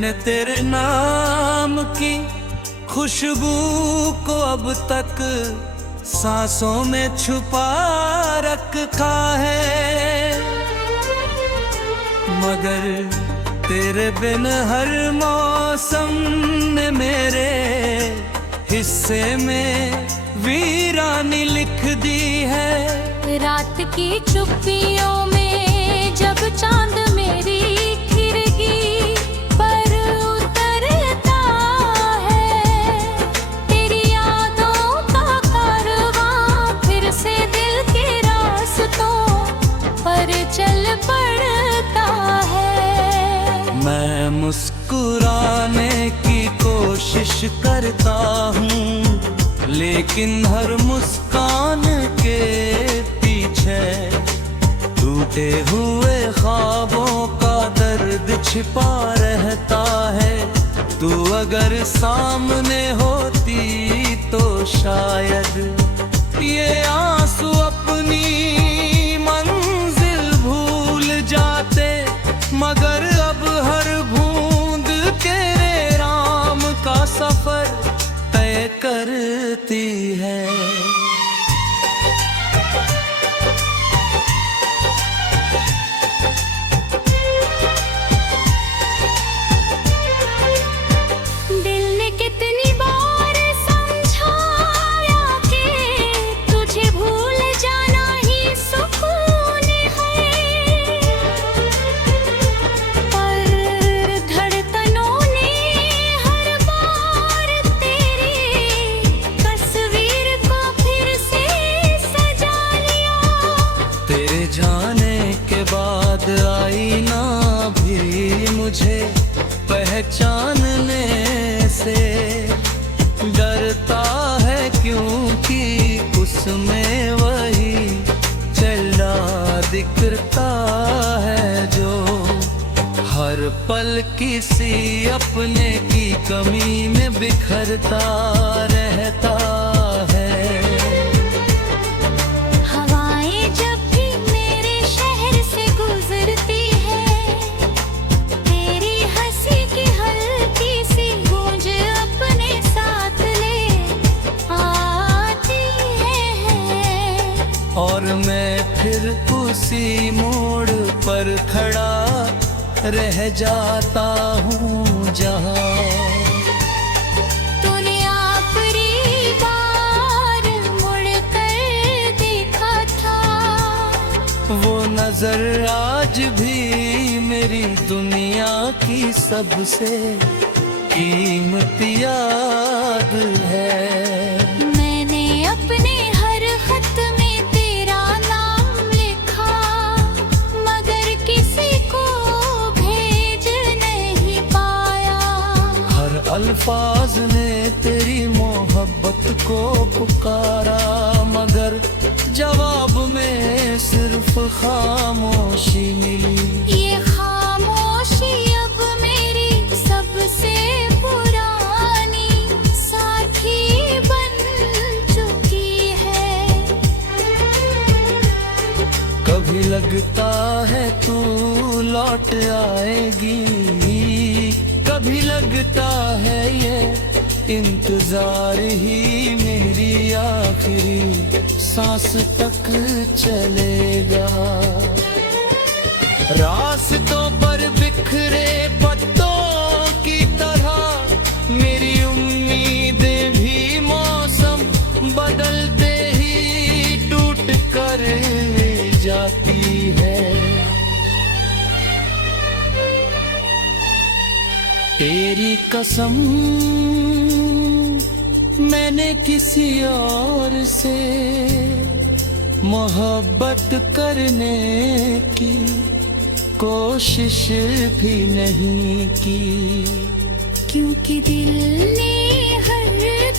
मैंने तेरे नाम की खुशबू को अब तक सांसों में छुपा रखा है, मगर तेरे बिन हर मौसम ने मेरे हिस्से में वीरानी लिख दी है। रात की चुप्पियों में जब चांद मेरी खिड़की पर उतरता है, तेरी यादों का कारवां फिर से दिल के रास्तों पर चल पड़ता है। मैं मुस्कुराने की कोशिश करता हूँ, लेकिन हर मुस्कान के पीछे टूटे हुए ख्वाबों का दर्द छिपा रहता है। तू अगर सामने होती तो शायद ये आंसू अपनी मंजिल भूल जाते, मगर अब हर बूंद तेरे राम का सफर तय करती है। दिल ने कितनी बार समझाया कि तुझे भूल जाना ही सुकून है, पर धड़कनों ने हर बार तेरी तस्वीर को फिर से सजा लिया। तेरे जाने के बाद आईना भी मुझे पहचानने से डरता है, क्योंकि उसमें वही चला दिखता है जो हर पल किसी अपने की कमी में बिखरता रहता है। हवाएं जब भी मेरे शहर से गुजरती है, तेरी हंसी की हल्की सी गूंज अपने साथ ले आती है। और मैं फिर उसी मोड़ पर खड़ा रह जाता हूँ जहाँ तूने आखिरी बार मुड़ कर देखा था। वो नजर आज भी मेरी दुनिया की सबसे कीमती याद है। मैंने अपने हर खत में तेरा नाम लिखा, मगर किसी को भेज नहीं पाया। हर अल्फाज ने तेरी मोहब्बत को पुकारा, मगर जवाब में सिर्फ खामोशी मिली। ये खामोशी अब मेरी सबसे पुरानी साथी बन चुकी है। कभी लगता है तू लौट आएगी, कभी लगता है ये इंतजार ही मेरी आखिरी सांस तक चलेगा। रास्तों पर बिखरे पत्तों की तरह मेरी उम्मीदें भी मौसम बदलते ही टूट कर जाती है। तेरी कसम मैंने किसी और से मोहब्बत करने की कोशिश भी नहीं की, क्योंकि दिल ने हर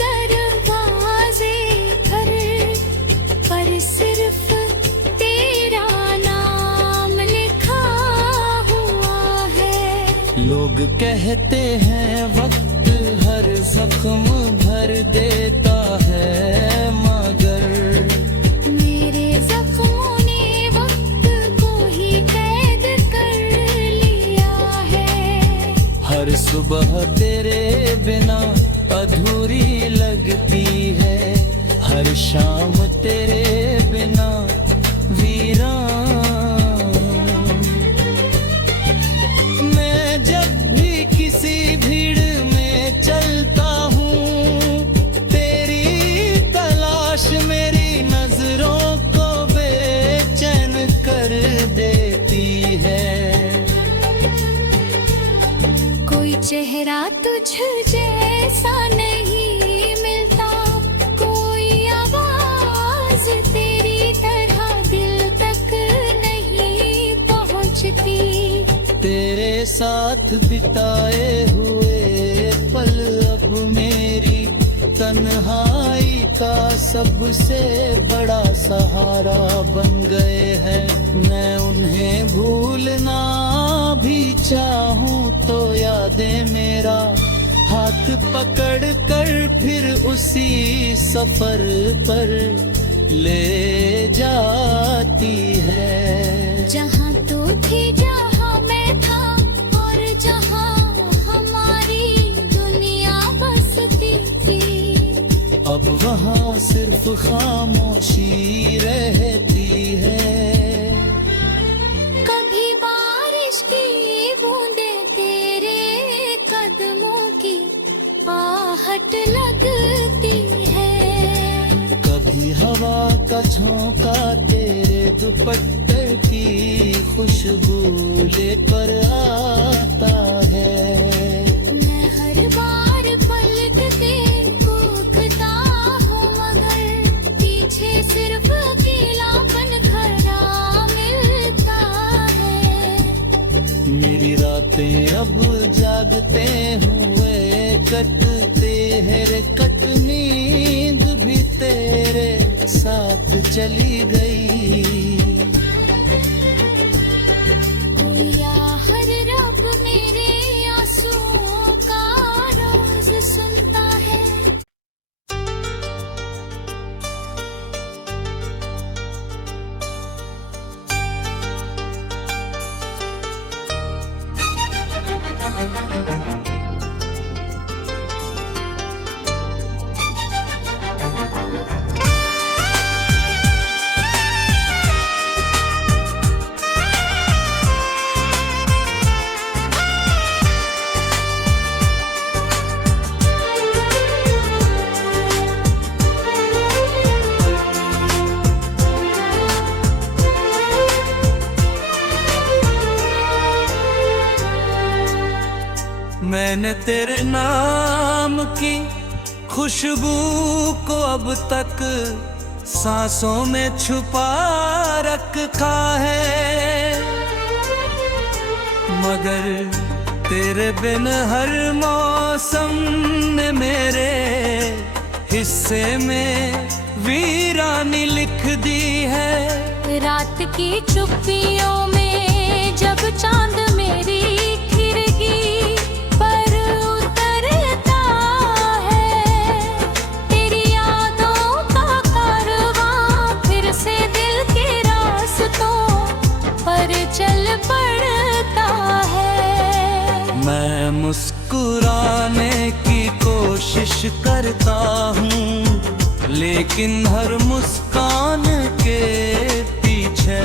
दरवाजे पर सिर्फ तेरा नाम लिखा हुआ है। लोग कहते हैं वक्त हर जख्म भर देता है, मगर मेरे जख्मों ने वक्त को ही कैद कर लिया है। हर सुबह तेरे बिना अधूरी लगती है, हर शाम तेरे बिना वीरान। मैं जब भी किसी भीड़ में चलता हूँ, तेरी तलाश मेरी नजरों को बेचैन कर देती है। कोई चेहरा तुझ जैसा नहीं मिलता, कोई आवाज तेरी तरह दिल तक नहीं पहुंचती। तेरे साथ बिताए हुए पल अब मेरी तन्हाई का सबसे बड़ा सहारा बन गए हैं। मैं उन्हें भूलना भी चाहूं तो यादें मेरा हाथ पकड़ कर फिर उसी सफर पर ले जाती है। जहाँ तू थी जहाँ मैं था, और जहाँ हमारी दुनिया बसती थी, अब वहाँ सिर्फ खामोशी रहती है। कभी बारिश की बूंदें तेरे कदमों की आहट लगती है, कभी हवा का झोंका तेरे दुपट्टे की खुशबू लेकर आता है। मैं हर बार पलटते कूदता हूँ, मगर पीछे सिर्फ अकेलापन खड़ा मिलता है। मेरी रातें अब जागते हुए कटते हैं रे, कट नींद भी तेरे साथ चली गई। कोई हर रब मेरे आंसुओं का रोज सुनता है। मैंने तेरे नाम की खुशबू को अब तक सांसों में छुपा रखा है, मगर तेरे बिन हर मौसम ने मेरे हिस्से में वीरानी लिख दी है। रात की चुप्पियों में जब चांद मेरी खिड़की पर उतरता है, तेरी यादों का कारवां फिर से दिल के रास्तों पर चल पड़ता है। मैं मुस्कुराने की कोशिश करता हूँ, लेकिन हर मुस्कान के पीछे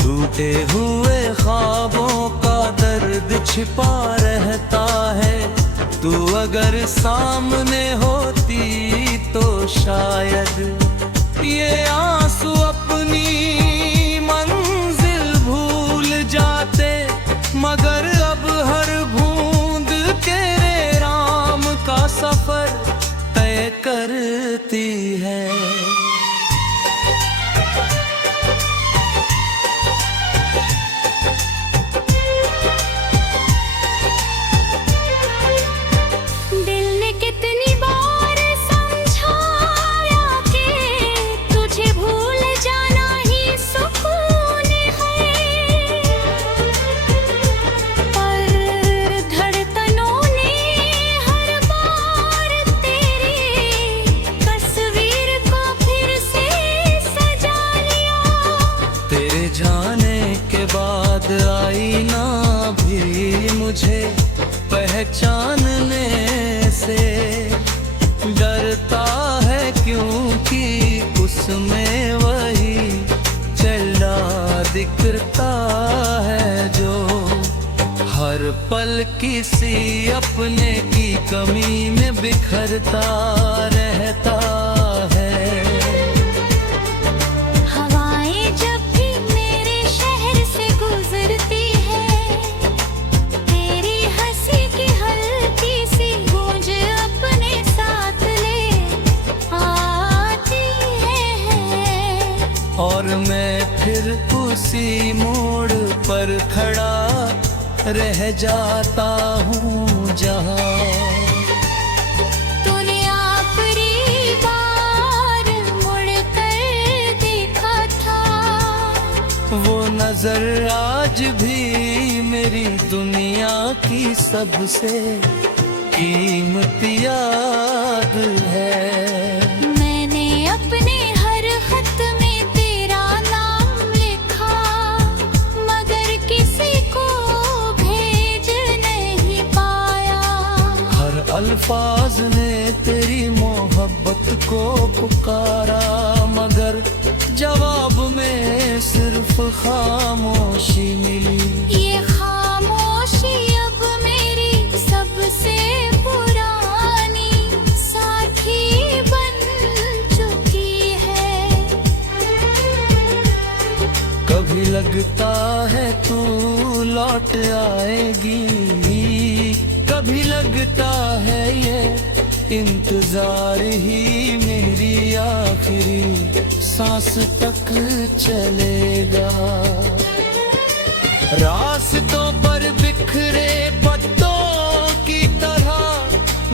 टूटे हुए ख्वाबों का दर्द छिपा रहता है। तू अगर सामने होती तो शायद ये आंसू अपनी मंजिल भूल जाते, मगर अब हर बूंद तेरे राम का सफर तय करती है। दिल ने कितनी बार समझाया पल किसी अपने की कमी में बिखरता रहता है। हवाएं जब भी मेरे शहर से गुजरती है, तेरी हंसी की हल्की सी गूंज अपने साथ ले आती है। और मैं फिर उसी मोड़ पर खड़ा रह जाता हूँ जहाँ तूने आखिरी बार मुड़ कर देखा था। वो नजर आज भी मेरी दुनिया की सबसे कीमती याद है। मैंने अपने हर खत में तेरा नाम लिखा, मगर किसी को भेज नहीं पाया। हर अल्फाज ने तेरी मोहब्बत को पुकारा, मगर जवाब में सिर्फ खामोशी मिली। ये खामोशी अब मेरी सबसे पुरानी साथी बन चुकी है। कभी लगता है तू लौट आएगी, कभी लगता है ये इंतजार ही मेरी आखिरी सांस तक चलेगा। रास्तों पर बिखरे पत्तों की तरह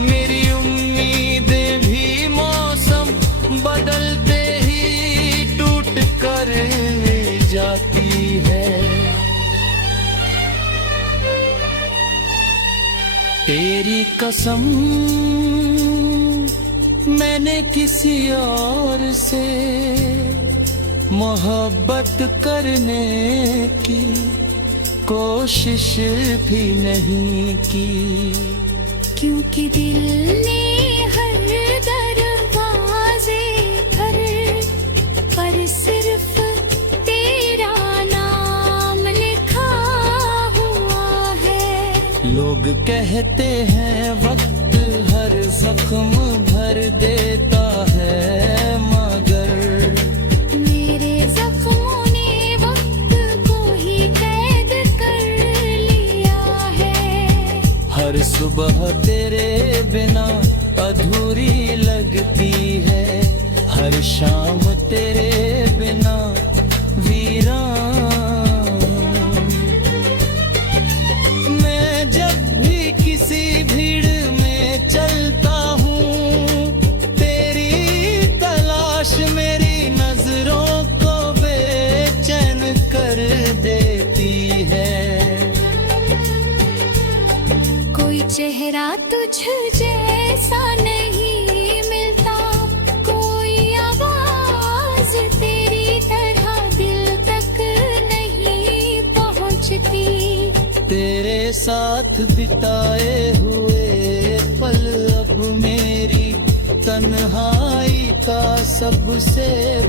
मेरी उम्मीदें भी मौसम बदलते ही टूट कर जाती है। तेरी कसम मैंने किसी और से मोहब्बत करने की कोशिश भी नहीं की, क्योंकि दिल ने हर दरवाजे पर सिर्फ तेरा नाम लिखा हुआ है। लोग कहते हैं वक्त हर जख्म भर देता है, मगर मेरे जख्मों ने वक्त को ही कैद कर लिया है। हर सुबह तेरे बिना अधूरी लगती है, हर शाम तेरे बिना वीरान। मैं जब भी किसी भीड़ में चलता हूँ, तेरी तलाश मेरी नजरों को बेचैन कर देती है। कोई चेहरा तुझ जैसा नहीं मिलता, कोई आवाज तेरी तरह दिल तक नहीं पहुंचती। तेरे साथ बिताए हुए पल अब मेरी तन्हाई का सबसे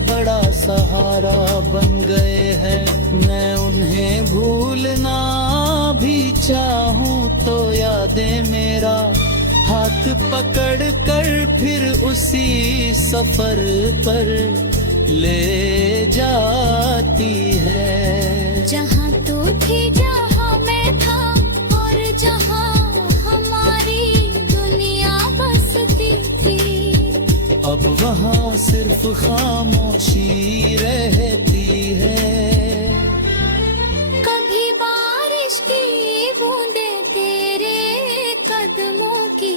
बड़ा सहारा बन गए हैं। मैं उन्हें भूलना भी चाहूँ तो यादें मेरा हाथ पकड़ कर फिर उसी सफर पर ले जाती है। जहाँ तू थी जहाँ मैं था, और जहाँ हमारी दुनिया बसती थी, अब वहाँ सिर्फ खामोशी रहती है। कभी बारिश की बूंदें तेरे कदमों की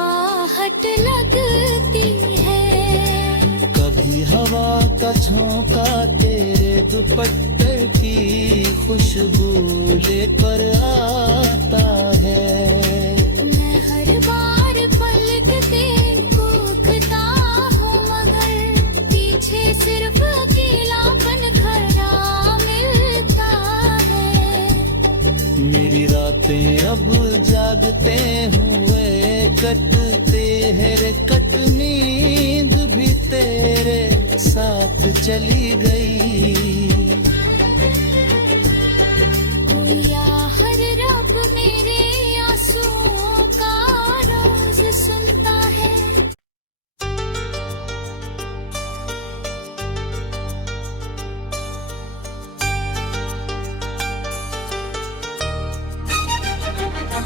आहट लगती है। कभी हवा का झोंका तेरे दुपट्टे की खुशबू लेकर आता है। मैं हर बार पलटते कोखता हूँ, मगर पीछे सिर्फ अकेलापन खड़ा मिलता है। मेरी रातें अब जागते हुए कटते हैं रे, कट नींद भी तेरे साथ चली गई। कोई हर रब मेरे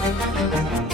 है।